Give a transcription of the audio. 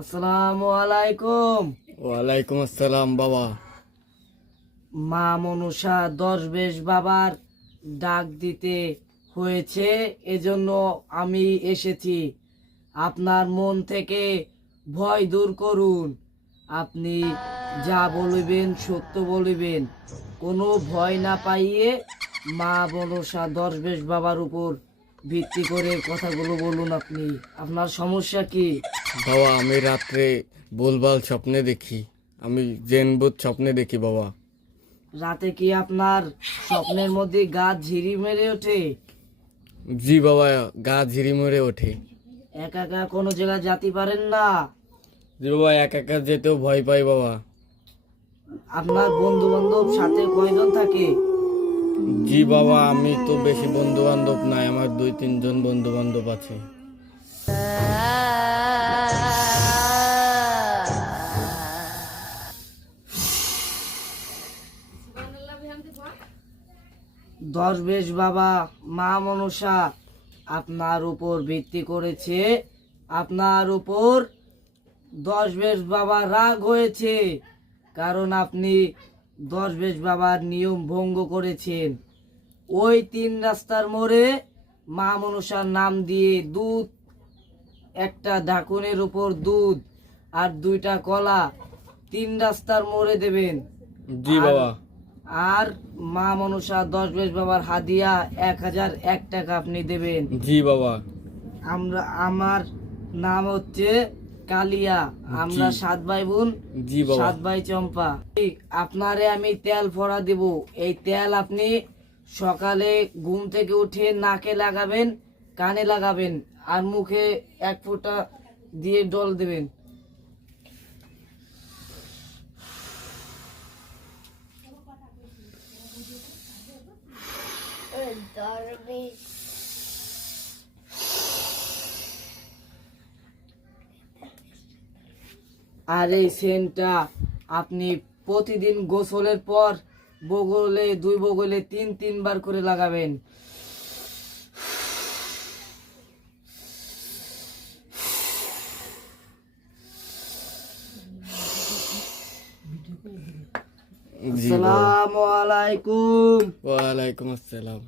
আসসালামু আলাইকুম। ওয়ালাইকুম আসসালাম বাবা। মা মনুষা দশ বেশ বাবার ডাক দিতে হয়েছে এজন্য আমি এসেছি। আপনার মন থেকে ভয় দূর করুন। আপনি যা বলিবেন সত্য বলিবেন। কোনো ভয় না পাইয়ে মা মনসা দশ বেশ বাবার উপর ভিত্তি করে কথাগুলো বলুন আপনি। আপনার সমস্যা কি? বাবা আমি রাত্রে ভুলভাল স্বপ্নে দেখি। আমি জেনবুত স্বপ্নে দেখি বাবা। রাতে কি আপনার স্বপ্নের মধ্যে গা ঝিরি মেরে ওঠে? জি বাবা গা ঝিরি মেরে ওঠে। একা একা কোনো জায়গায় যেতে পারেন না? জি বাবা একা একা যেতেও ভয় পাই বাবা। আপনার বন্ধু বান্ধব সাথে কয়জন থাকে? জি বাবা, আমি তো বেশি বন্ধু বান্ধব নাই, আমার দুই, তিনজন বন্ধু বান্ধব আছে। দশ বেশ বাবা, মা মনসা, আপনার উপর ভিত্তি করেছে, আপনার উপর দশ বেশ বাবা রাগ হয়েছে, কারণ আপনি দশ বেশ বাবার নিয়ম ভঙ্গ করেছেন। ওই তিন রাস্তার মোড়ে মা মনসার নাম দিয়ে দুধ একটা ঢাকুনের উপর দুধ আর দুইটা কলা তিন রাস্তার মোড়ে দেবেন। জি বাবা। আর মা মনসা দশ বেশ বাবার হাদিয়া এক হাজার এক টাকা আপনি দেবেন। জি বাবা। আমরা আমার নাম হচ্ছে কালিয়া আমরা সাত ভাই বোন সাত ভাই চম্পা। ঠিক, আপনারে আমি তেল ফোড়া দিব। এই তেল আপনি সকালে ঘুম থেকে উঠে নাকে লাগাবেন কানে লাগাবেন আর মুখে এক ফোঁটা দিয়ে ডল দেবেন। আর এই সেন্টটা আপনি প্রতিদিন গোসলের পর বগলে দুই বগলে তিন তিনবার করে লাগাবেন। জি বাবা আসসালামু আলাইকুম। আসসালাম।